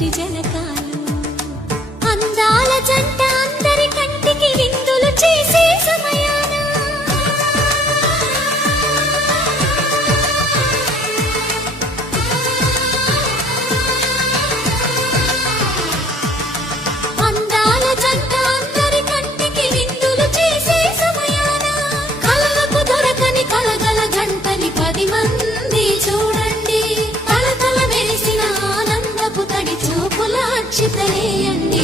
సుందరి జనకాలు అందాల జంట అందరి కంటికి విందులు చేసే సమయాన అందాల జంట అందరి కంటికి విందులు చేసే సమయాన కలలకు దొరకని కలగల జంటని 10 మంది చూడండి తల తల మెరిసిన ఆనందపు తడి చూపుల అక్షితలేయండి